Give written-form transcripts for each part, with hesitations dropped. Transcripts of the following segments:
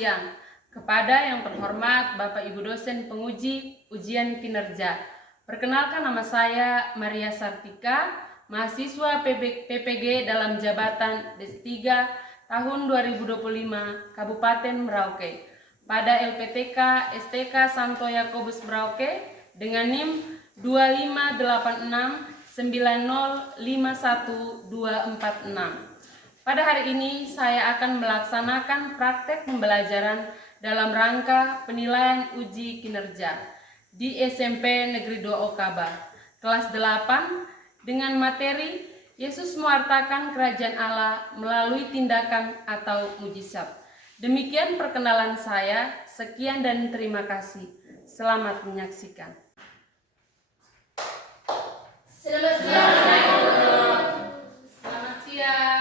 siang kepada yang terhormat Bapak Ibu dosen penguji ujian kinerja. Perkenalkan, nama saya Maria Sartika, mahasiswa PPG dalam jabatan D3 tahun 2025 Kabupaten Merauke pada LPTK STK Santo Yakobus Merauke dengan NIM 25869051246. Pada hari ini saya akan melaksanakan praktek pembelajaran dalam rangka penilaian uji kinerja di SMP Negeri 2 Okaba, kelas 8 dengan materi Yesus mewartakan kerajaan Allah melalui tindakan atau mujizat. Demikian perkenalan saya, sekian dan terima kasih. Selamat menyaksikan. Selamat siang. Selamat siang.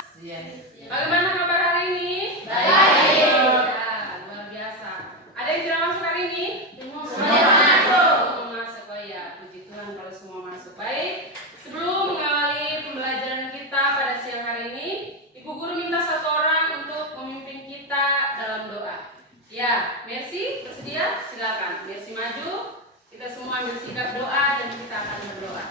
Bagaimana kabar hari ini? Baik. Ya, luar biasa. Ada yang tidak masuk hari ini? Semua masuk. Semua masuk. Oh ya, puji Tuhan kalau semua masuk. Baik. Sebelum mengawali pembelajaran kita pada siang hari ini, Ibu Guru minta satu orang untuk memimpin kita dalam doa. Ya, Mercy bersedia? Silakan. Mercy maju. Kita semua ambil sikap doa dan kita akan berdoa.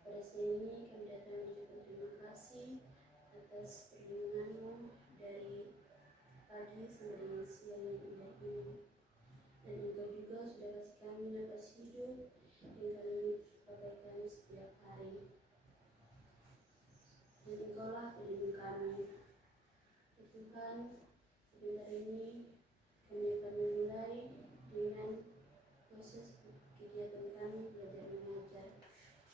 Pada siang ini kami datang mengucapkan terima kasih atas perlindungan-Mu dari pagi sampai dengan siang yang indah ini. Dan Engkau juga sudah kasih kami nafas hidup yang kami pakaikan setiap hari. Dan Engkaulah pelindung kami. Tuhan, sebentar ini kami akan memulai dengan proses kegiatan kami belajar mengajar.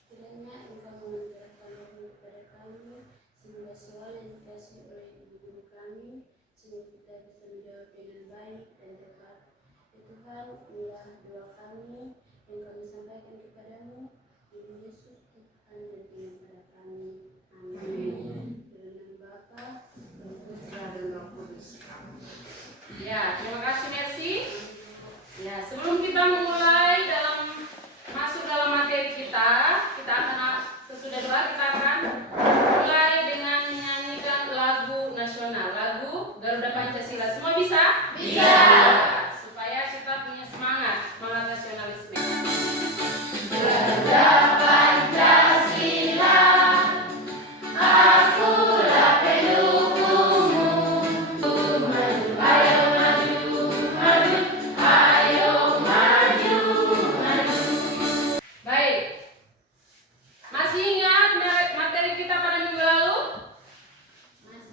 Kiranya Engkau mengajarkan roh-Mu kepada kami, sehingga soal yang dikasih oleh Ibu Guru kami, sehingga kita bisa menjawab dengan baik dan tepat. Ya Tuhan, inilah doa kami yang kami sampaikan kepadamu, demi Yesus Tuhan dan Pengampun kami. Amin. Dalam nama Bapa, dan Putra dan Roh Kudus. Ya, terima kasih Mercy. Ya, sebelum kita mulai masuk dalam materi kita akan sesudah doa kita akan mulai dengan menyanyikan lagu nasional, lagu Garuda Pancasila. Semua bisa? Bisa. Supaya kita punya semangat nasionalisme. Garuda Pancasila, akulah pendukungmu. Ayo maju, maju, ayo maju, maju. Baik. Masih ingat materi kita pada minggu lalu?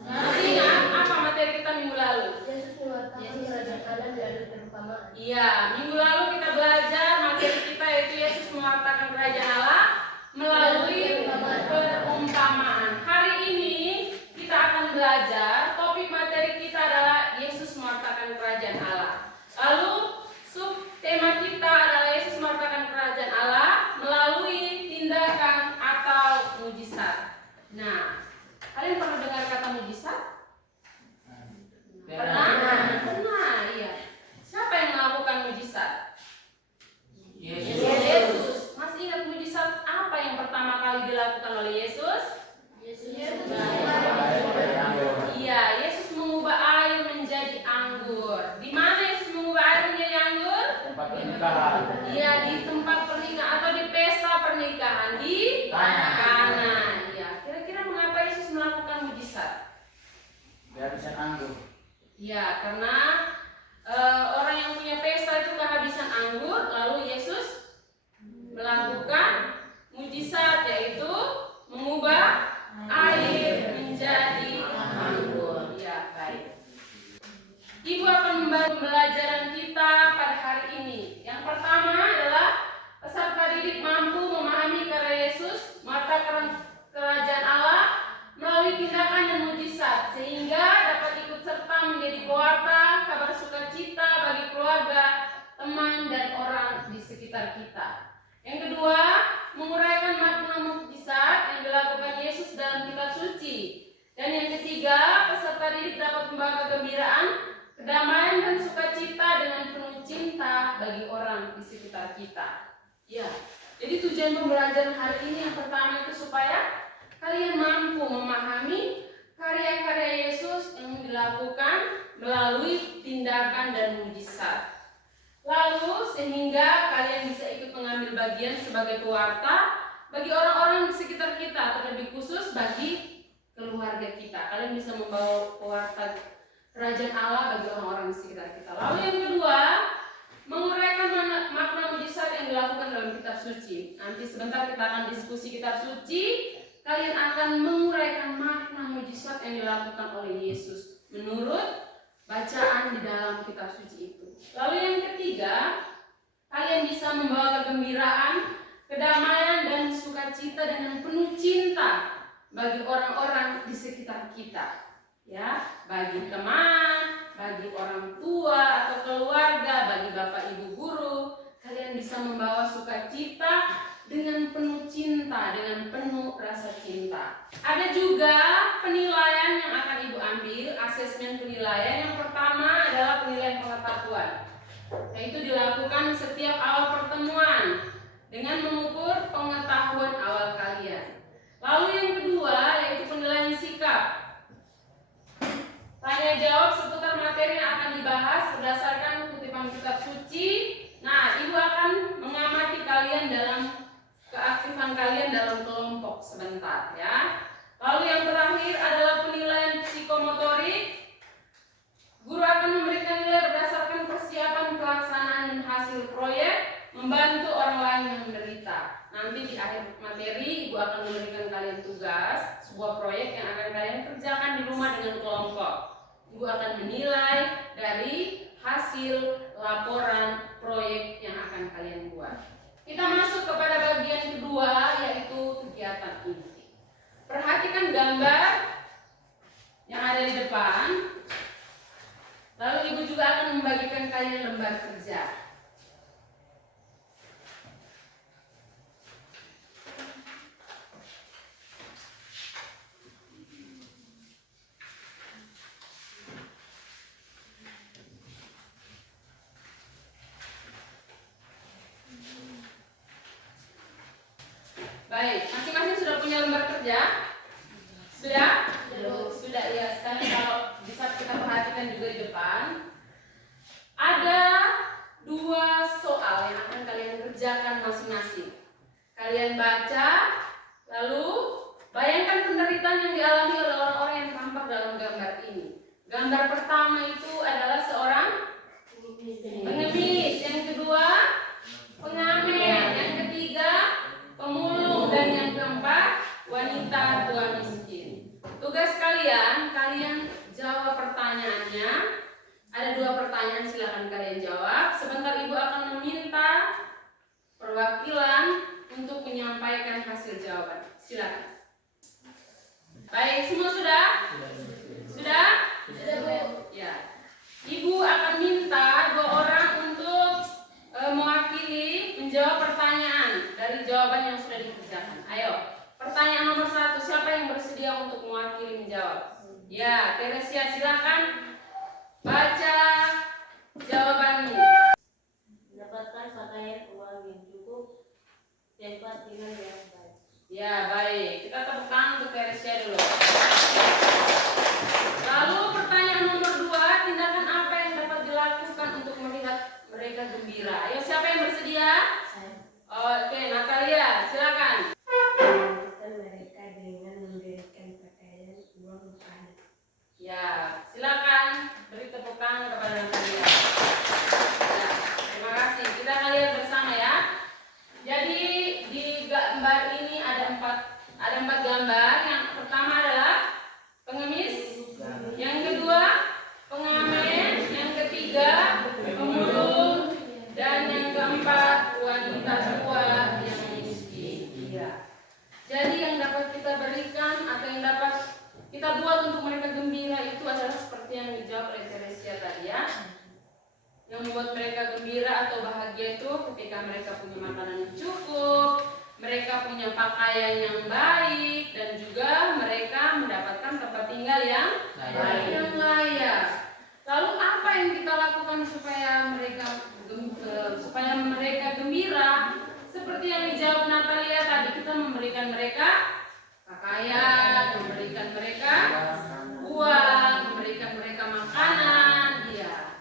Masih ingat apa materi kita minggu lalu? Yesus mewartakan kerajaan Allah melalui perumpamaan. Iya, minggu lalu kita belajar materi kita yaitu Yesus mewartakan kerajaan Allah melalui perumpamaan. Hari ini kita akan belajar, topik materi kita adalah Yesus mewartakan kerajaan Allah. Lalu subtema kita adalah Yesus mewartakan kerajaan Allah melalui tindakan atau mujizat. Nah, kalian pernah dengar kata mujizat? Pernah, iya. Siapa yang melakukan mujizat? Yesus. Masih ingat mujizat apa yang pertama kali dilakukan oleh Yesus? Iya, Yesus mengubah air menjadi anggur. Di mana Yesus mengubah air menjadi anggur? Tempat pernikahan. Iya, di tempat pernikahan atau di pesta pernikahan di Kana. Iya, kira-kira mengapa Yesus melakukan mujizat? Kehabisan anggur. Ya, karena orang yang punya pesta itu kehabisan anggur, lalu Yesus melakukan mujizat, yaitu mengubah air menjadi anggur. Ya, baik. Ibu akan membantu pembelajaran kita pada hari ini. Yang pertama adalah peserta didik mampu memahami karya Yesus, mewartakan kerajaan Allah melalui tindakan dan mujizat, sehingga dapat ikut serta menjadi pewarta kabar sukacita bagi keluarga, teman, dan orang di sekitar kita. Yang kedua, menguraikan makna mujizat yang dilakukan Yesus dalam kitab suci. Dan yang ketiga, peserta didik dapat membawa kegembiraan, kedamaian, dan sukacita dengan penuh cinta bagi orang di sekitar kita. Ya, Jadi tujuan pembelajaran hari ini yang pertama itu supaya kalian mampu memahami karya-karya Yesus yang dilakukan melalui tindakan dan mujizat. Lalu sehingga kalian bisa ikut mengambil bagian sebagai pewarta bagi orang-orang di sekitar kita, terlebih khusus bagi keluarga kita. Kalian bisa membawa pewarta kerajaan Allah bagi orang-orang di sekitar kita. Lalu yang kedua, menguraikan makna mujizat yang dilakukan dalam kitab suci. Nanti sebentar kita akan diskusi kitab suci. Kalian akan menguraikan makna mujizat yang dilakukan oleh Yesus menurut bacaan di dalam kitab suci itu. Lalu yang ketiga, kalian bisa membawa kegembiraan, kedamaian dan sukacita dengan penuh cinta bagi orang-orang di sekitar kita. Ya, bagi teman, bagi orang tua atau keluarga, bagi bapak ibu guru, kalian bisa membawa sukacita dengan penuh cinta, dengan penuh rasa cinta. Ada juga penilaian yang akan ibu ambil, asesmen penilaian. Yang pertama adalah penilaian pengetahuan, yaitu dilakukan setiap awal pertemuan dengan mengukur pengetahuan awal kalian. Lalu yang kedua yaitu penilaian sikap. Tanya jawab seputar materi yang akan dibahas berdasarkan kutipan kitab suci. Nah, ibu akan mengamati kalian dalam keaktifan kalian dalam kelompok sebentar ya. Lalu yang terakhir adalah penilaian psikomotorik. Guru akan memberikan nilai berdasarkan persiapan pelaksanaan dan hasil proyek membantu orang lain yang menderita. Nanti di akhir materi ibu akan memberikan kalian tugas, sebuah proyek yang akan kalian kerjakan di rumah dengan kelompok. Ibu akan menilai dari hasil laporan proyek yang akan kalian buat. Kita masuk kepada bagian kedua, yaitu kegiatan inti. Perhatikan gambar yang ada di depan. Lalu ibu juga akan membagikan kalian lembar kerja. Baik, masing-masing sudah punya lembar kerja? Sudah? Sudah ya. Sekarang kalau bisa kita perhatikan juga di depan, ada 2 soal yang akan kalian kerjakan masing-masing. Kalian baca, lalu bayangkan penderitaan yang dialami oleh orang-orang yang tampak dalam gambar ini. Gambar pertama itu adalah seorang pengemis, yang kedua pengamen, yang ketiga pemulung, dan yang keempat wanita tua miskin. Tugas kalian jawab pertanyaannya. Ada 2 pertanyaan, silakan kalian jawab. Sebentar ibu akan meminta perwakilan untuk menyampaikan hasil jawaban. Silakan. Baik, semua sudah? Sudah? Sudah, Bu. Ya. Ibu akan minta 2 orang untuk mewakili menjawab pertanyaan dari jawaban yang sudah dikerjakan. Ayo, pertanyaan nomor 1, siapa yang bersedia untuk mewakili menjawab? Ya, Teresia, silakan baca jawabannya. Mendapatkan pakaian uang yang cukup, tempat tinggal yang baik. Ya, baik. Kita tepuk tangan untuk Teresia dulu. Lalu pertanyaan nomor 2, tindakan apa yang dapat dilakukan untuk melihat mereka gembira? Ayo, siapa yang bersedia? Saya Oke, Natalia, silakan. melanjutkan mereka dengan memberikan pakaian uang makanan. Ya, silakan beri tepuk tangan kepada Natalia. Ya, terima kasih. Kita akan lihat bersama ya. Jadi di gambar ini ada 4 gambar. Yang pertama adalah pengemis, yang kedua pengamen, yang ketiga pemulung, dan yang keempat wanita tua yang miskin. Ya. Jadi yang dapat kita berikan atau yang dapat kita buat untuk mereka gembira itu adalah seperti yang dijawab oleh Teresia tadi ya. Yang membuat mereka gembira atau bahagia itu ketika mereka punya makanan yang cukup, mereka punya pakaian yang baik, dan juga mereka mendapatkan tempat tinggal yang baik, yang layak. Lalu apa yang kita lakukan supaya mereka gembira? Seperti seperti yang dijawab Natalia tadi, kita memberikan mereka pakaian, memberikan mereka uang, memberikan mereka makanan, ya.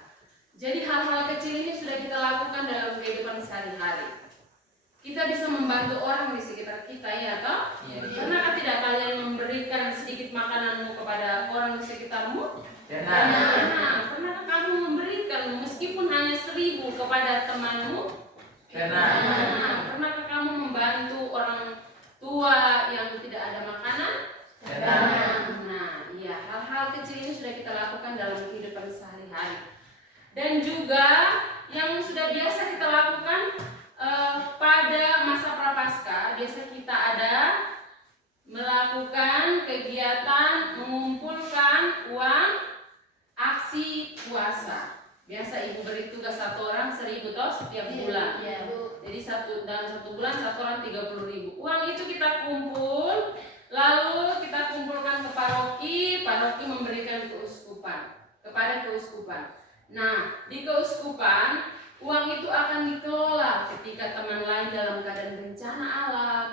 Jadi hal-hal kecil ini sudah kita lakukan dalam kehidupan sehari-hari. Kita bisa membantu orang di sekitar kita, ya toh? Pernahkah tidak kalian memberikan sedikit makananmu kepada orang di sekitarmu? Pernahkah kamu memberikan meskipun hanya 1.000 kepada temanmu? Pernahkah kamu membantu orang tua yang tidak ada makanan? Nah, iya, hal-hal kecil ini sudah kita lakukan dalam kehidupan sehari-hari. Dan juga yang sudah biasa kita lakukan pada masa Prapaskah, biasa kita ada melakukan kegiatan mengumpulkan uang aksi puasa. Biasa ibu beri tugas satu orang 1.000 toh setiap bulan. Iya, Bu. Jadi dalam satu bulan satu orang 30.000. Uang itu kita kumpul, lalu kita kumpulkan ke paroki, paroki memberikan kepada keuskupan. Nah, di keuskupan uang itu akan dikelola ketika teman lain dalam keadaan bencana alam,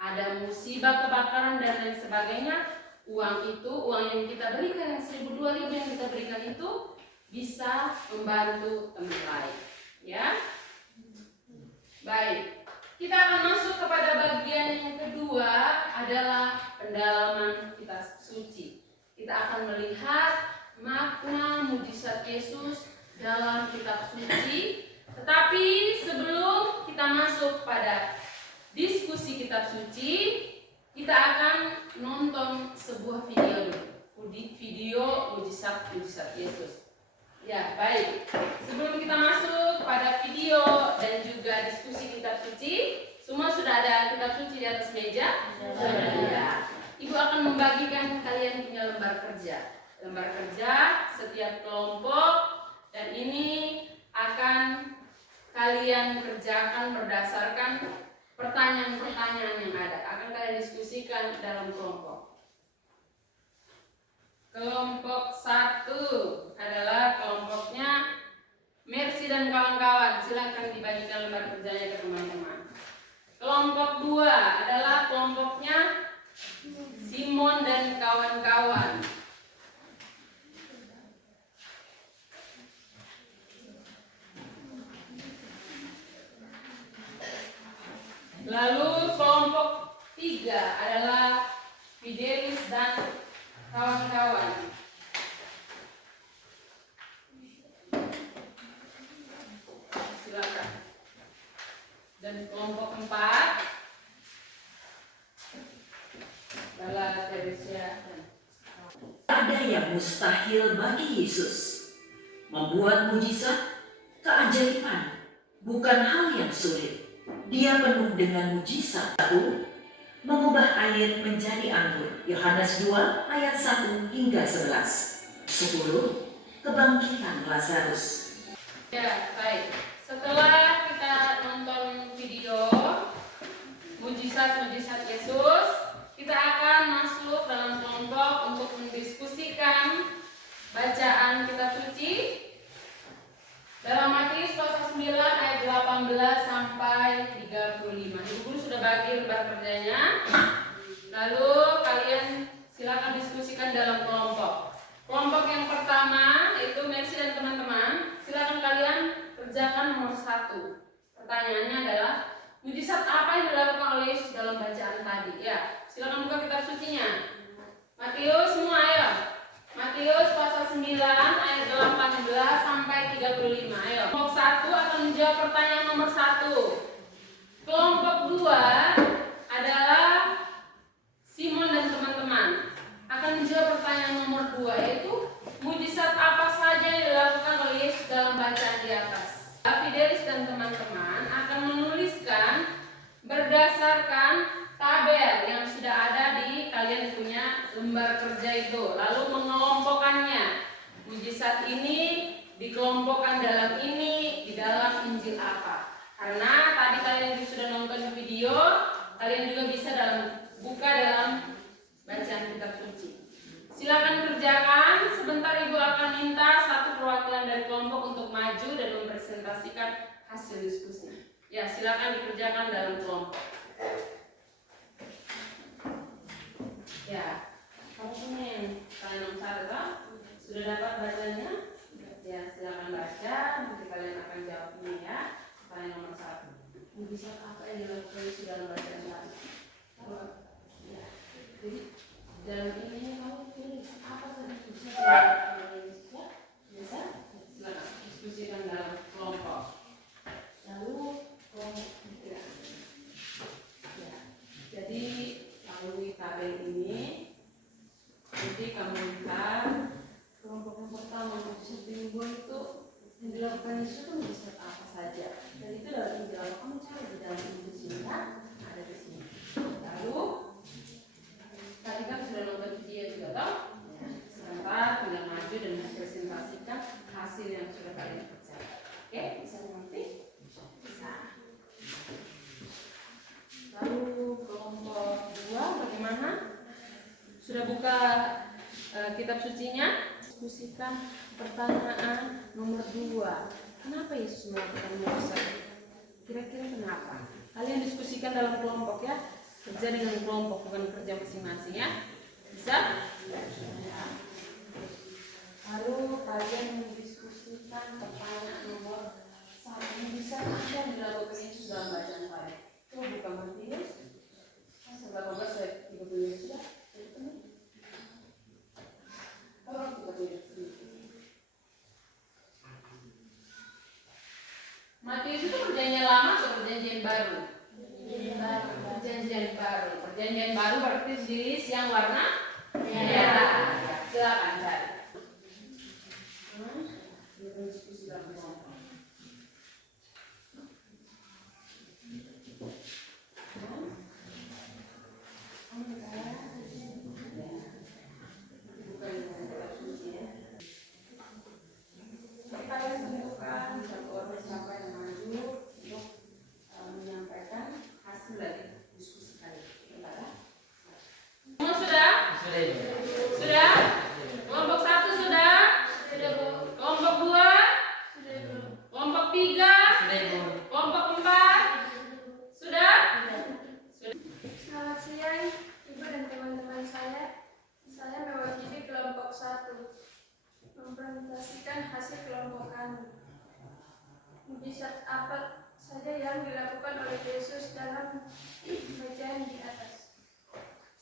ada musibah kebakaran dan lain sebagainya. Uang yang kita berikan, yang 1.000 2.000 yang kita berikan itu bisa membantu teman lain, ya. Baik, kita akan masuk kepada bagian yang kedua, adalah pendalaman kitab suci. Kita akan melihat makna mujizat Yesus dalam kitab suci. Tetapi sebelum kita masuk pada diskusi kitab suci, kita akan nonton sebuah video mujizat Yesus. Ya, baik. Sebelum kita masuk pada video dan juga diskusi kitab suci, semua sudah ada kitab suci di atas meja? Sudah. Ya. Ibu akan membagikan kalian punya lembar kerja. Lembar kerja setiap kelompok, dan ini akan kalian kerjakan berdasarkan pertanyaan-pertanyaan yang ada. Akan kalian diskusikan dalam kelompok. Kelompok 1 adalah kelompoknya Mercy dan kawan-kawan. Silakan dibagikan lembar kerjanya ke teman-teman. Kelompok 2 adalah kelompoknya Simon dan kawan-kawan. Lalu kelompok 3 adalah Fidelis dan kawan-kawan. Silakan. Dan kelompok 4 adalah Teresia dan ada yang mustahil bagi Yesus. Membuat mujizat, keajaiban, bukan hal yang sulit. Dia penuh dengan mujizat. 1. Mengubah air menjadi anggur. Yohanes 2 ayat 1 hingga 11. 10. Kebangkitan Lazarus. Ya, baik. Setelah kita nonton video mujizat Yesus, kita akan masuk dalam kelompok untuk mendiskusikan bacaan kitab suci dalam Matius pasal 9 ayat 18 sampai 35. Ibu guru sudah bagi lembar kerjanya. Lalu kalian silakan diskusikan dalam kelompok. Kelompok yang pertama yaitu Mercy dan teman-teman. Silakan kalian kerjakan nomor 1. Pertanyaannya adalah mujizat apa yang dilakukan oleh Yesus dalam bacaan tadi? Ya, silakan buka kitab sucinya. Matius semua, ayo. Matius pasal 9 ayat 18 sampai 35. Ayo. Kelompok 1 akan menjawab pertanyaan nomor 1. Kelompok 2 adalah Simon dan teman-teman akan menjawab pertanyaan nomor 2, yaitu mujizat apa saja yang dilakukan oleh Yesus dalam bacaan di atas. Fidelis dan teman-teman akan menuliskan berdasarkan tabel yang sudah ada di kalian punya lembar kerja itu, lalu mengelompokkannya. Mujizat ini dikelompokkan dalam ini, di dalam Injil apa. Karena tadi kalian juga sudah nonton video, kalian juga bisa buka dalam bacaan kitab suci. Silakan kerjakan. Sebentar ibu akan minta satu perwakilan dari kelompok untuk maju dan mempresentasikan hasil diskusi. Ya, silakan dikerjakan dalam kelompok. Ya, kamu punya yang kalian nomor 1 sudah dapat bacanya? Ya, silakan baca. Nanti kalian akan jawab ini ya. Kalian nomor 1. Bisa apa yang dilakukan Yesus dalam bacaan tadi? Ya, jadi dalam ini kamu tulis apa tadi bisa dilakukan oleh Yesus ya? Bisa? Silakan diskusikan dalam kelompok. Lalu kelompok 3. Ya, jadi melalui tabel ini nanti kamu lihat kelompok yang pertama mujizat penyembuhan itu yang dilakukan Yesus itu mujizat apa saja. Dan itu dalam Injil kamu cari di dalam Injil sini kan? Ada di sini. Lalu tadi kan sudah nonton video juga toh? Sebentar tinggal maju dan presentasikan hasil yang sudah kalian kerjakan. Oke, bisa mengerti? Bisa. Lalu kelompok 2 bagaimana? Sudah buka kitab sucinya? Diskusikan pertanyaan nomor 2. Kenapa Yesus melakukan mujizat? Kira-kira kenapa? Kalian diskusikan dalam kelompok ya. Kerja dengan kelompok, bukan kerja masing-masing ya. Bisa? Lalu kalian mendiskusikan pertanyaan nomor 1. Bisa apa yang dilakukan Yesus dalam bacaan kalian? Coba buka Matius. Seberapa belas saya 30 sudah? Matius itu perjanjian lama atau perjanjian baru? Perjanjian baru. Perjanjian baru berarti jenis yang warna merah. Ya, silakan cari. Diskusi dalam kelompok. Kalian tentukan satu orang siapa yang maju untuk menyampaikan hasil dari diskusi kali ini. Semua sudah? Sudah? Kelompok 1 sudah? Kelompok 2? Kelompok 3? Kelompok 4? Sudah? Selamat siang, Ibu dan teman-teman saya. Saya mewakili kelompok 1 mempresentasikan hasil kelompok kami. Mujizat apa saja yang dilakukan oleh Yesus dalam bacaan di atas?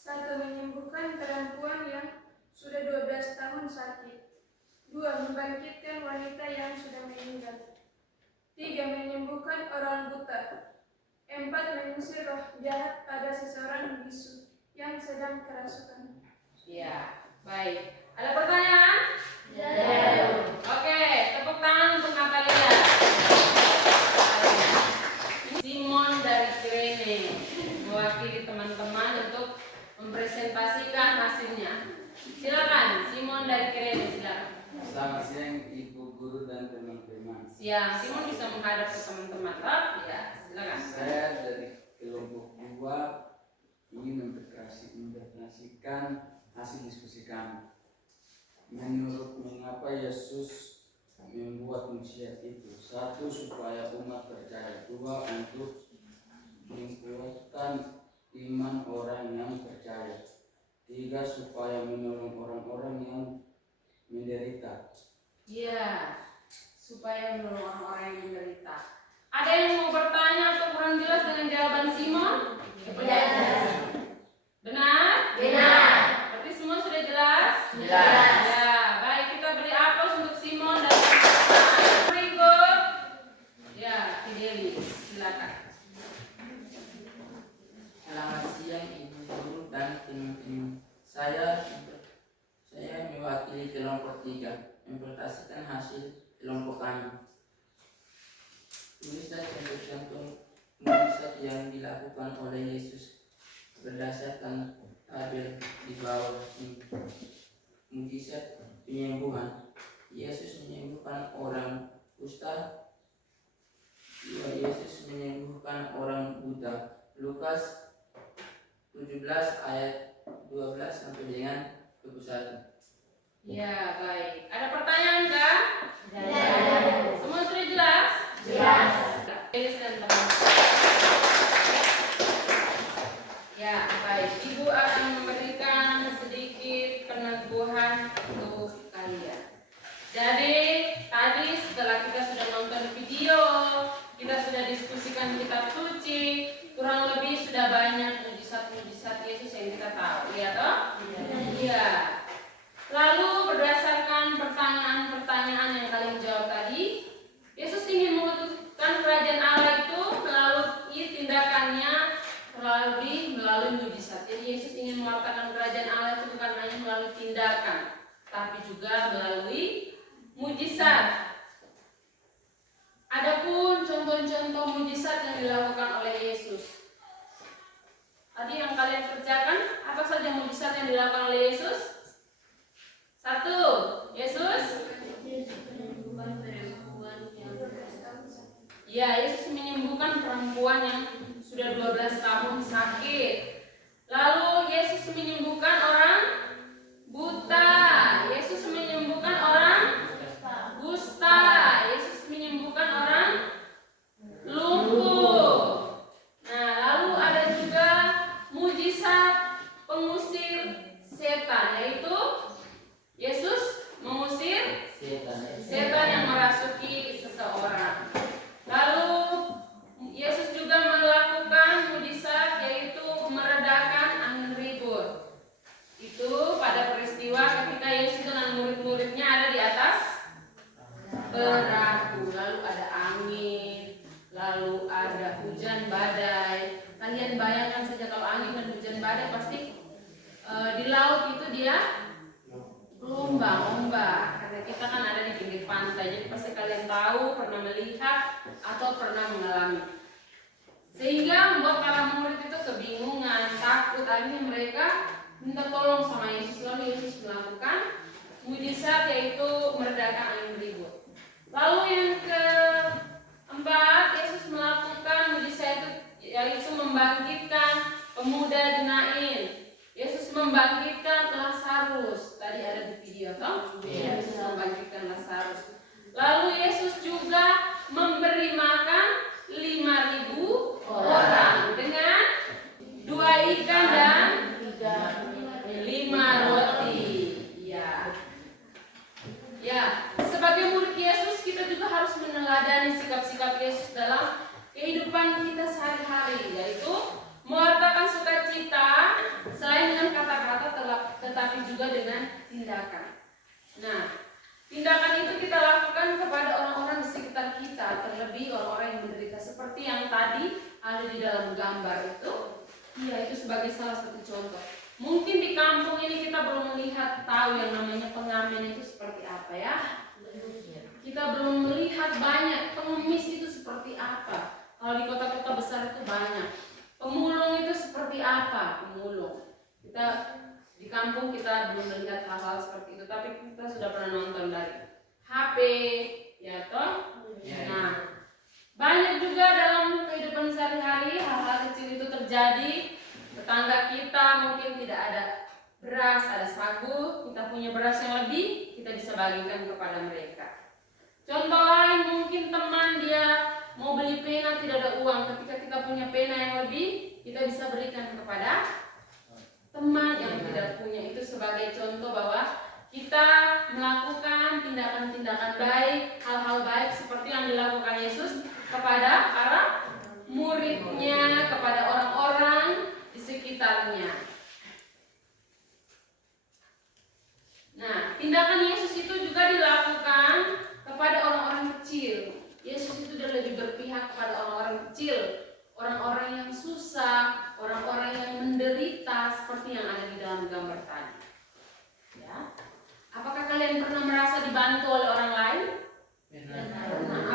1. Menyembuhkan perempuan yang sudah 12 tahun sakit. 2. Membangkitkan wanita yang sudah meninggal. 3. Menyembuhkan orang buta. 4. Mengusir roh jahat pada seseorang bisu yang sedang kerasukan. Ya, baik. Ada pertanyaan? Oke, tepuk tangan untuk Natalia. Simon dari Kirene mewakili teman-teman untuk mempresentasikan hasilnya. Silakan, Simon dari Kirene, silakan. Selamat siang Ibu Guru dan teman-teman. Siang, Simon bisa menghadap ke teman-teman. Ya, silakan. Saya dari kelompok 2 ingin mempresentasikan hasil diskusi kami. Menurut mengapa Yesus membuat mujizat itu? 1. Supaya umat percaya. 2. Untuk menguatkan iman orang yang percaya. 3. Supaya menolong orang-orang yang menderita. Ya, supaya menolong orang-orang yang menderita. Ada yang mau bertanya atau kurang jelas dengan jawaban Simon? Benar? Berarti semua sudah jelas? Ya, baik, kita beri aplaus untuk Simon dan berikut. Ya, Fidelis, silakan. Selamat siang Ibu Guru dan teman-teman. Saya mewakili kelompok 3 mempresentasikan hasil kelompok kami. Tulisan tergantung mujizat yang dilakukan oleh Yesus berdasarkan tabel di bawah ini. Mujizat penyembuhan. Yesus menyembuhkan orang kusta. 2. Yesus menyembuhkan orang buta. Lukas 17 ayat 12 sampai dengan 21. Ya, baik. Ada pertanyaan kan? Semua sudah jelas? Jelas dan teman. Ya, baik. Ibu akan memberikan sedikit peneguhan untuk kalian. Jadi, tadi setelah kita sudah nonton video, kita sudah diskusikan kitab suci, kurang lebih sudah banyak mujizat-mujizat Yesus yang kita tahu, ya toh? Iya. Lalu berdasarkan pertanyaan-pertanyaan yang kalian jawab tadi, Yesus ingin mewujudkan kerajaan Allah itu melalui tindakannya, melalui mujizat. Jadi Yesus ingin mewujudkan kerajaan Allah itu bukan hanya melalui tindakan, tapi juga melalui mujizat. Adapun contoh-contoh mujizat yang dilakukan oleh Yesus. Tadi yang kalian kerjakan, apa saja mujizat yang dilakukan oleh Yesus? 1. Yesus Yesus menyembuhkan perempuan yang sudah 12 tahun sakit. Lalu Yesus menyembuhkan orang buta. Yesus menyembuhkan orang kusta. Yesus menyembuhkan orang lumpuh. Nah, lalu ada juga mujizat pengusir setan, yaitu Yesus mengusir setan yang merasuki seseorang. Lalu Yesus juga melakukan mujizat, yaitu meredakan angin ribut. Itu pada peristiwa ketika Yesus dengan murid-muridnya ada di atas perahu. Lalu ada angin, lalu ada hujan badai. Kalian bayangkan saja kalau angin dan hujan badai pasti di laut itu dia gelombang-ombak. Karena kita kan ada di pinggir pantai, jadi pasti kalian tahu, pernah melihat atau pernah mengalami. Sehingga membuat para murid itu kebingungan, takut. Akhirnya mereka minta tolong sama Yesus. Lalu Yesus melakukan mujizat, yaitu meredakan angin ribut. Lalu yang keempat, Yesus melakukan mujizat yaitu membangkitkan pemuda di Nain. Yesus membangkitkan Lazarus. Tadi ada di video toh? Yesus membangkitkan Lazarus. Lalu Yesus juga memberi makan 5.000 orang dengan 2 ikan dan 5 roti. Ya, sebagai murid Yesus kita juga harus meneladani sikap-sikap Yesus dalam kehidupan kita sehari-hari, yaitu mewartakan sukacita selain dengan kata-kata tetapi juga dengan tindakan. Nah, tindakan itu kita lakukan kepada orang-orang di sekitar kita, terlebih orang-orang yang menderita, seperti yang tadi ada di dalam gambar itu. Iya, itu sebagai salah satu contoh. Mungkin di kampung ini kita belum melihat tahu yang namanya pengamen itu seperti apa ya. Kita belum melihat banyak pengemis itu seperti apa. Kalau di kota-kota besar itu banyak. Pemulung itu seperti apa? Pemulung. Kita di kampung kita belum melihat hal-hal seperti itu, tapi kita sudah pernah nonton dari HP, ya toh? Nah, banyak juga dalam kehidupan sehari-hari hal-hal kecil itu terjadi. Tetangga kita mungkin tidak ada beras, ada sagu, kita punya beras yang lebih, kita bisa bagikan kepada mereka. Contoh lain, mungkin teman dia mau beli pena, tidak ada uang. Ketika kita punya pena yang lebih, kita bisa berikan kepada teman yang tidak punya. Itu sebagai contoh bahwa kita melakukan tindakan-tindakan baik, hal-hal baik seperti yang dilakukan Yesus kepada para muridnya, kepada orang-orang di sekitarnya. Nah, tindakan Yesus itu juga dilakukan kepada orang-orang kecil. Yesus itu lebih berpihak kepada orang-orang kecil, orang-orang yang susah, orang-orang yang menderita, seperti yang ada di dalam gambar tadi. Ya. Apakah kalian pernah merasa dibantu oleh orang lain? Pernah.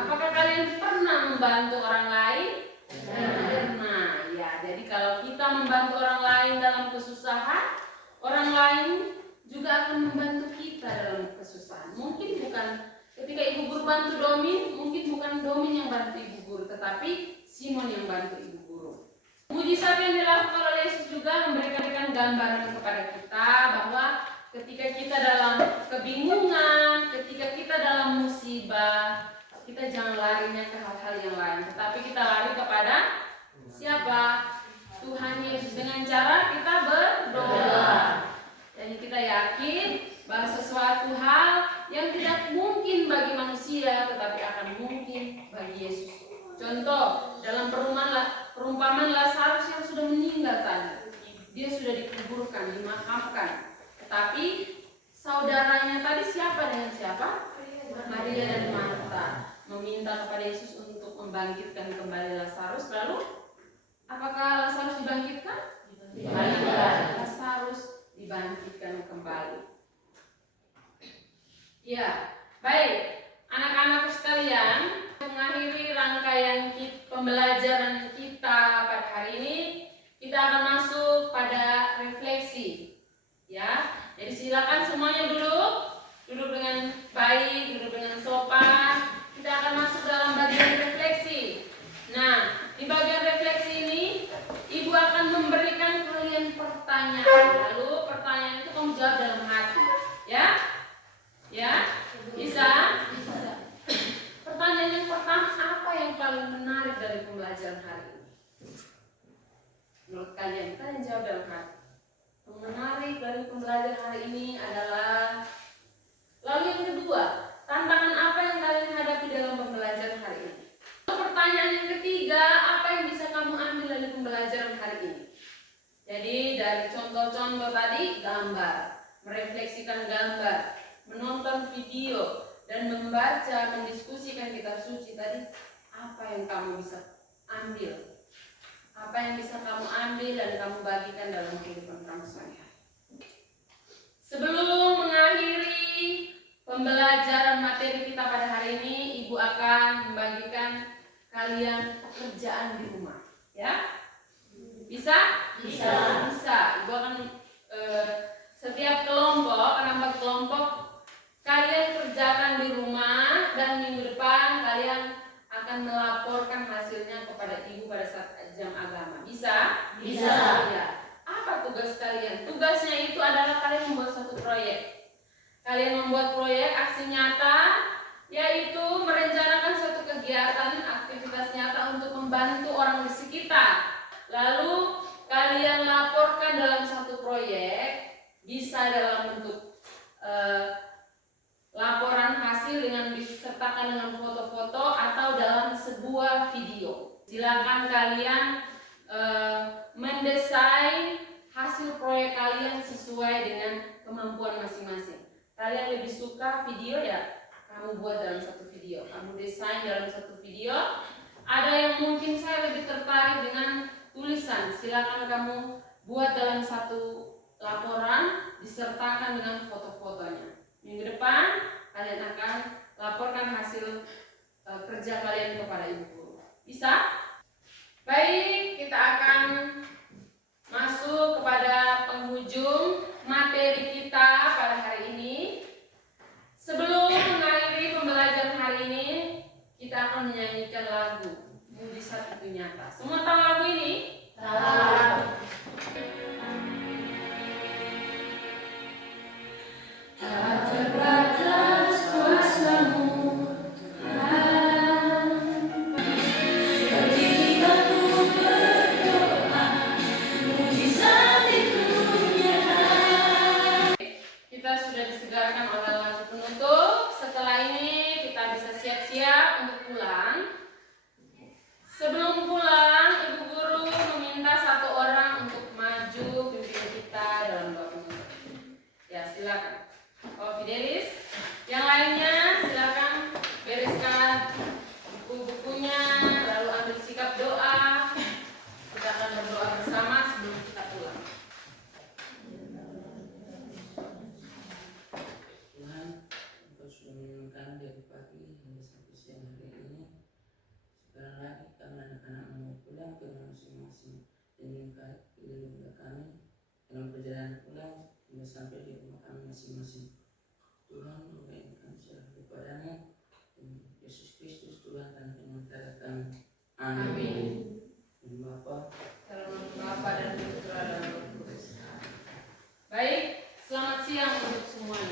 Apakah kalian pernah membantu orang lain? Pernah. Ya, jadi kalau kita membantu orang lain dalam kesusahan, orang lain juga akan membantu kita dalam kesusahan. Mungkin bukan ketika ibu guru bantu Domin, mungkin bukan Domin yang bantu ibu guru, tetapi Simon yang bantu ibu guru. Mujizat yang dilakukan oleh Yesus juga memberikan gambaran kepada kita bahwa ketika kita dalam kebingungan, ketika kita dalam musibah, kita jangan larinya ke hal-hal yang lain, tetapi kita lari kepada siapa? Tuhan Yesus dengan cara kita berdoa. Jadi kita yakin bahwa sesuatu hal yang tidak mungkin bagi manusia tetapi akan mungkin bagi Yesus. Contoh dalam perumpamaan Lazarus yang sudah meninggal tadi. Dia sudah dikuburkan, dimakamkan. Tetapi saudaranya tadi siapa dengan siapa? Maria dan Marta meminta kepada Yesus untuk membangkitkan kembali Lazarus. Lalu apakah Lazarus dibangkitkan? Dibangkitkan. Lazarus dibangkitkan kembali. Ya, baik anak-anakku sekalian, mengakhiri rangkaian pembelajaran kita pada hari ini, kita akan masuk pada refleksi. Ya, jadi silakan semuanya duduk dengan baik, duduk dengan sopan. Kita akan masuk dalam bagian refleksi. Nah, di bagian refleksi ini, Ibu akan memberikan kalian pertanyaan. Lalu pertanyaan itu kamu jawab dalam hati. Ya? Ya? Bisa? Pertanyaan yang pertama, apa yang paling menarik dari pembelajaran hari ini? Menurut kalian, kalian jawab dalam hati. Yang menarik dari pembelajaran hari ini adalah, lalu yang kedua, tantangan apa yang kalian hadapi dalam pembelajaran hari ini? Lalu pertanyaan yang ketiga, apa yang bisa kamu ambil dari pembelajaran hari ini? Jadi dari contoh-contoh tadi, gambar, merefleksikan gambar, menonton video, dan membaca, mendiskusikan kitab suci tadi, apa yang kamu bisa ambil? Apa yang bisa kamu ambil dan kamu bagikan dalam kehidupan kamu sehari-hari? Sebelum mengakhiri pembelajaran materi kita pada hari ini, Ibu akan membagikan kalian pekerjaan di rumah. Ya? Bisa? Bisa. Ibu akan setiap kelompok, 4 kelompok, kalian kerjakan di rumah dan minggu depan kalian akan melaporkan hasilnya kepada Ibu pada saat jam agama. Bisa? Bisa. Ya. Apa tugas kalian? Tugasnya itu adalah kalian membuat satu proyek. Kalian membuat proyek aksi nyata, yaitu merencanakan suatu kegiatan, aktivitas nyata untuk membantu orang di sekitar. Lalu kalian laporkan dalam satu proyek, bisa dalam bentuk laporan hasil dengan disertakan dengan foto-foto atau dalam sebuah video. Silakan kalian mendesain hasil proyek kalian sesuai dengan kemampuan masing-masing. Kalian lebih suka video ya? Kamu buat dalam satu video, kamu desain dalam satu video. Ada yang mungkin saya lebih tertarik dengan tulisan, silakan kamu buat dalam satu laporan disertakan dengan foto-fotonya. Minggu depan kalian akan laporkan hasil kerja kalian kepada ibu guru. Bisa? Baik, kita akan masuk kepada penghujung materi kita pada hari ini. Sebelum mengakhiri pembelajaran hari ini, kita akan menyanyikan lagu Mujizat Itu Nyata. Semua tahu lagu ini? Tahu. Tak terbatas kuasa-Mu, Tuhan. Ketika ku berdoa, mujizat itu nyata. Kita sudah disegarkan oleh lagu penutup. Setelah ini kita bisa siap-siap untuk pulang. Sebelum pulang, Ibu Guru meminta satu orang untuk maju pimpin kita dalam doa penutup. Ya, silakan. Oh, Fidelis. Yang lainnya silakan bereskan buku-bukunya, lalu ambil sikap doa. Kita akan berdoa bersama sebelum kita pulang. Tuhan, Engkau sudah menurunkan dari pagi hingga sampai siang hari ini. Sekarang lagi kami anak-anak mau pulang ke rumah masing-masing, dan lindungi kami dalam perjalanan pulang hingga sampai di rumah kami masing-masing. Tuhan, doain kami selalu kepadamu, dan Yesus Kristus Tuhan dan penyelenggara kami. Amin. Dan Bapa, Dalam nama Bapa dan Putra dan Roh Kudus. Baik, selamat siang untuk semuanya.